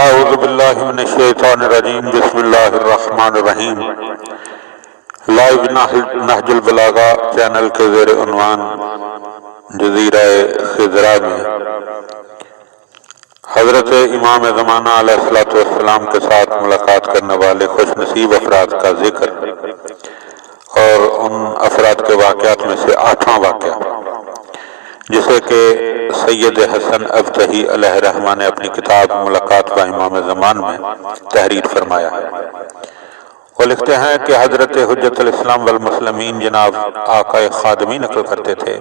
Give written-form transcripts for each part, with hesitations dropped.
اعوذ باللہ من الشیطان الرجیم بسم اللہ الرحمن الرحیم۔ لائیو نہج البلاغہ چینل کے زیر عنوان جزیرہ خضرا میں حضرت امام زمانہ علیہ السلام کے ساتھ ملاقات کرنے والے خوش نصیب افراد کا ذکر اور ان افراد کے واقعات میں سے 8واں واقعہ، جسے کہ سید حسن ابتہی علیہ رحمہ نے اپنی کتاب ملاقات با امام زمان میں تحریر فرمایا ہے۔ وہ لکھتے ہیں کہ حضرت حجت الاسلام والمسلمین جناب آقا خادمی نقل کرتے تھے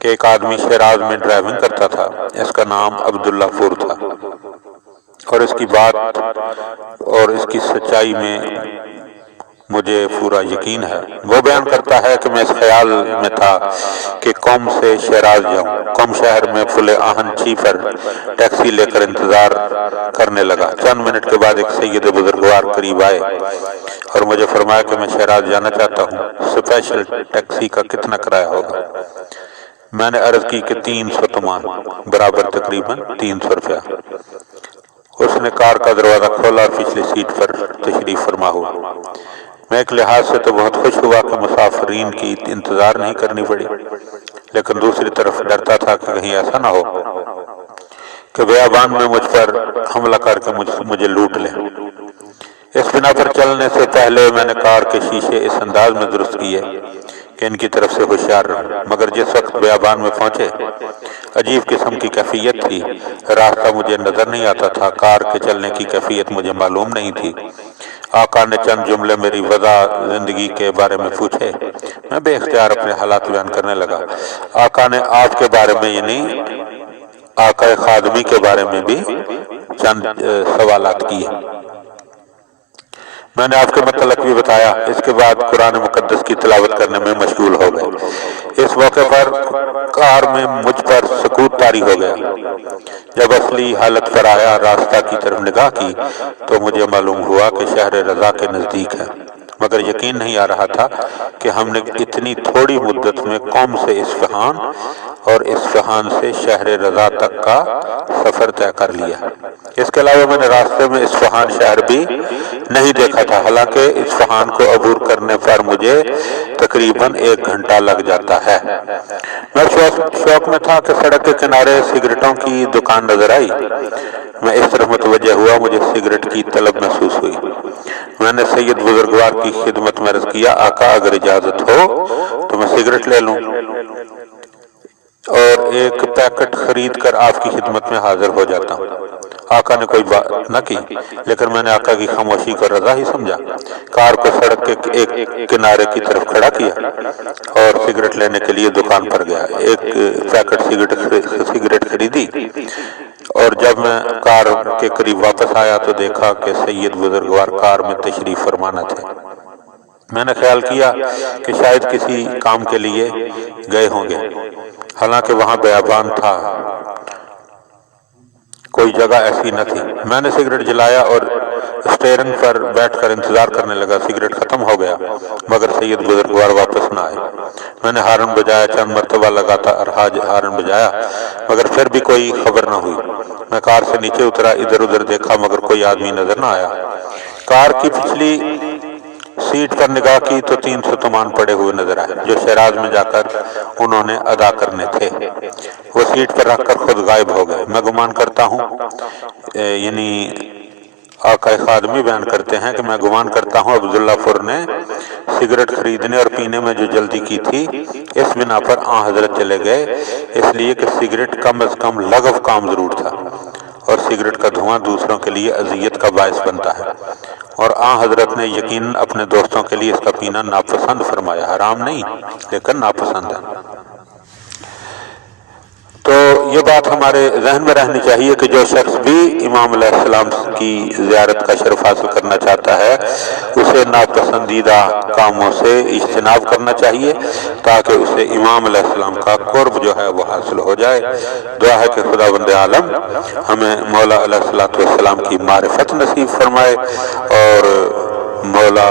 کہ ایک آدمی شیراز میں ڈرائیونگ کرتا تھا، اس کا نام عبداللہ پور تھا، اور اس کی بات اور اس کی سچائی میں مجھے پورا یقین ہے۔ وہ بیان کرتا ہے کہ میں اس خیال میں تھا کہ قوم سے شیراز جاؤں۔ قوم شہر میں پل آہن چی پر ٹیکسی لے کر انتظار کرنے لگا۔ چند منٹ کے بعد ایک سید بزرگوار قریب آئے اور مجھے فرمایا کہ میں شیراز جانا چاہتا ہوں، سپیشل ٹیکسی کا کتنا کرایہ ہوگا؟ میں نے عرض کی کہ 300 تومان برابر تقریباً 300 روپیہ۔ اس نے کار کا دروازہ کھولا اور پچھلی سیٹ پر تشریف فرما ہوا۔ میں ایک لحاظ سے تو بہت خوش ہوا کہ مسافرین کی انتظار نہیں کرنی پڑی، لیکن دوسری طرف ڈرتا تھا کہ کہیں ایسا نہ ہو کہ بیابان میں مجھ پر حملہ کر کے مجھے لوٹ لیں۔ اس بنا پر چلنے سے پہلے میں نے کار کے شیشے اس انداز میں درست کیے کہ ان کی طرف سے ہوشیار رہا، مگر جس وقت بیابان میں پہنچے عجیب قسم کی کیفیت تھی۔ راستہ مجھے نظر نہیں آتا تھا، کار کے چلنے کی کیفیت مجھے معلوم نہیں تھی۔ آقا نے چند جملے میری وضع زندگی کے بارے میں پوچھے، میں بے اختیار اپنے حالات بیان کرنے لگا۔ آقا نے آپ کے بارے میں یعنی آقا خادمی کے بارے میں بھی چند سوالات کیے۔ میں نے آپ کے متعلق بھی بتایا۔ اس کے بعد قرآن مقدس کی تلاوت کرنے میں مشغول ہو گئے۔ اس موقع پر کار میں مجھ پر سکوت طاری ہو گیا۔ جب اصلی حالت پر آیا، راستہ کی طرف نگاہ کی تو مجھے معلوم ہوا کہ شہر رضا کے نزدیک ہے، مگر یقین نہیں آ رہا تھا کہ ہم نے اتنی تھوڑی مدت میں قوم سے اصفہان اور اصفہان سے شہر رضا تک کا سفر طے کر لیا۔ اس کے علاوہ میں نے راستے میں اصفہان شہر بھی نہیں دیکھا تھا، حالانکہ اصفہان کو عبور کرنے پر مجھے تقریباً 1 گھنٹہ لگ جاتا ہے۔ میں شوق میں تھا کہ سڑک کے کنارے سگریٹوں کی دکان نظر آئی۔ میں اس طرف متوجہ ہوا، مجھے سگریٹ کی طلب محسوس ہوئی۔ میں نے سید بزرگوار کی خدمت میں عرض کیا، آقا اگر اجازت ہو تو میں سگریٹ لے لوں اور ایک پیکٹ خرید کر آپ کی خدمت میں حاضر ہو جاتا ہوں۔ آقا نے کوئی بات نہ کی، لیکن میں نے آقا کی خاموشی کو رضا ہی سمجھا۔ کار کو سڑک کے ایک کنارے کی طرف کھڑا کیا اور سگریٹ لینے کے لیے دکان پر گیا۔ ایک پیکٹ سگریٹ خریدی، اور جب میں کار کے قریب واپس آیا تو دیکھا کہ سید بزرگوار کار میں تشریف فرمانا تھے۔ میں نے خیال کیا کہ شاید کسی کام کے لیے گئے ہوں گے، حالانکہ وہاں بیابان تھا، کوئی جگہ ایسی نہ تھی۔ میں نے سگریٹ جلایا اور اسٹیئرنگ پر بیٹھ کر انتظار کرنے لگا۔ سگریٹ ختم ہو گیا، مگر سید بزرگوار واپس نہ آئے۔ میں نے ہارن بجایا، چند مرتبہ لگاتار ہارن بجایا، مگر پھر بھی کوئی خبر نہ ہوئی۔ میں کار سے نیچے اترا، ادھر ادھر دیکھا، مگر کوئی آدمی نظر نہ آیا۔ کار کی پچھلی سیٹ پر نگاہ کی تو 300 تومان پڑے ہوئے نظر آئے، جو شیراز میں جا کر انہوں نے ادا کرنے تھے۔ وہ سیٹ پر رکھ کر خود غائب ہو گئے۔ میں گمان کرتا ہوں، یعنی آقا خادمی بیان کرتے ہیں کہ میں گمان کرتا ہوں عبداللہ پور نے سگریٹ خریدنے اور پینے میں جو جلدی کی تھی، اس بنا پر آن حضرت چلے گئے، اس لیے کہ سگریٹ کم از کم لغو کام ضرور تھا، اور سگریٹ کا دھواں دوسروں کے لیے اذیت کا باعث بنتا ہے، اور آن حضرت نے یقیناً اپنے دوستوں کے لیے اس کا پینا ناپسند فرمایا۔ حرام نہیں، لیکن ناپسند ہے۔ تو یہ بات ہمارے ذہن میں رہنی چاہیے کہ جو شخص بھی امام علیہ السلام کی زیارت کا شرف حاصل کرنا چاہتا ہے، اسے ناپسندیدہ کاموں سے اجتناب کرنا چاہیے تاکہ اسے امام علیہ السلام کا قرب جو ہے وہ حاصل ہو جائے۔ دعا ہے کہ خداوند عالم ہمیں مولا علیہ السلام کی معرفت نصیب فرمائے، اور مولا